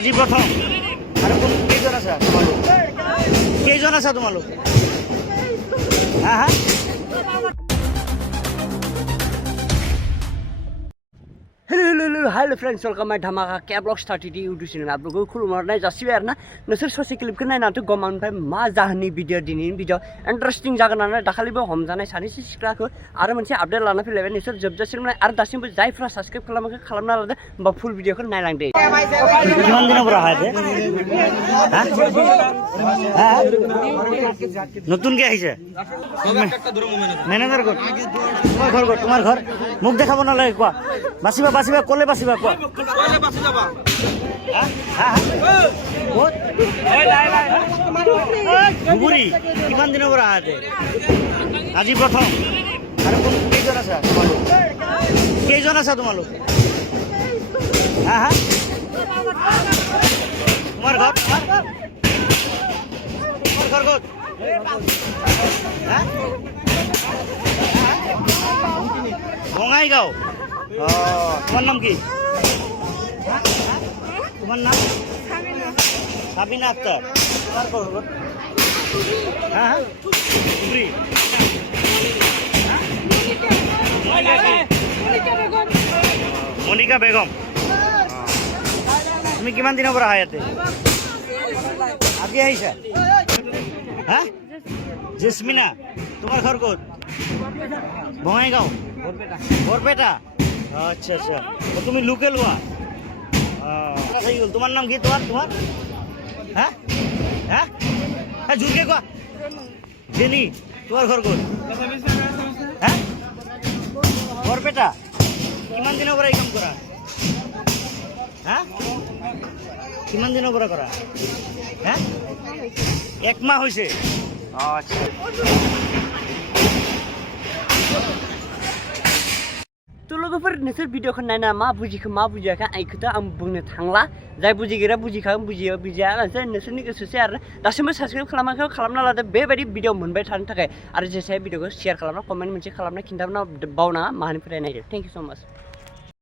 আজি প্ৰথম আৰু কোন কেইজন আছা তোমালোক? কেইজন আছা তোমালোক? হা হা हेलो फ्रेंड्स वेलकम माय धमाका के ब्लॉग स्टार्टेड यूट्यूब चैनल आप लोगों को खुलुमनाय जासिबाय आरोना नोंसोर ससे क्लिपखौ नायनानैथ' गमानिफ्राय मा जाहोननि भिडिअ दिनैनि भिडिअ इन्टारेस्टिं जागोन होननानै दाखालिबो हमजानाय सानैसो सिख्लाखौ आरो मोनसे आपडेट लाना फैलायबाय नोंसोर जोबजासिम आरो दासिमबो जायफ्रा साबस्क्राइब खालामाखै खालामना लादो होमबा फुल भिडिअखौ नायलांदो। কিমান দিনৰ পৰা আহে নতুনকে আহিছে মেনেজাৰ ক'ত? তোমাৰ ঘৰ ক'ত? তোমাৰ ঘৰ মোক দেখাব নালাগে কোৱা। বাচিবা বাচিবা ক'লে বাচিবা কোৱা। ধুবুৰী কিমান দিনৰ পৰা আহে? আজি প্ৰথম আৰু কোন কেইজন আছা তোমালোক? কেইজন আছা তোমালোক? হা হা তোমাৰ ঘৰ? তোমাৰ ঘৰ ক'ত? বঙাইগাঁও। তোমাৰ নাম কি? তোমাৰ নাম? সাবিনা আক্তাৰ। তোমাৰ ঘৰ ক'ত? হ্যাঁ ধুবুৰী। মনিকা বেগম। তুমি কিমান দিনৰ পৰা আহা ইয়াতে? আজি আহিছা? হা জেসমিনা। তোমাৰ ঘৰ ক'ত? বঙাইগাঁও বৰপেটা। আচ্ছা আচ্ছা তুমি লোকেল হোৱা? তোমাৰ নাম কি? তোমাৰ তোমাৰ হ্যাঁ হ্যাঁ হ্যাঁ জোৰকে কোৱা। জেনি। তোমাৰ ঘৰ ক'ত? হ্যাঁ বৰপেটা। কিমান দিনৰ পৰা এই কাম কৰা? হা কিমান দিনৰ পৰা কৰা? হ্যাঁ একমাহ হৈছে। আচ্ছা तो लोगोफोर नोंसोर भिडिअखौ नायना मा बुजिखो मा बुजियाखै आं इखौथ' आं बुंनो थांला। जाय बुजिग्राया बुजिखागोन, बुजिया बुजिया नोंसोरनि गोसोसै आरो दासिमबो साबस्क्राइब खालामाखै खालामना लादो बेबायदि भिडिअ मोनबाय थानो थाखाय आरो जेसे भिडिअखौ शेयार खालामना कमेन्ट मोनसे खालामना खिन्थाना बावनाङा मानिफ्राय नायदो। थेंक इउ सो माच।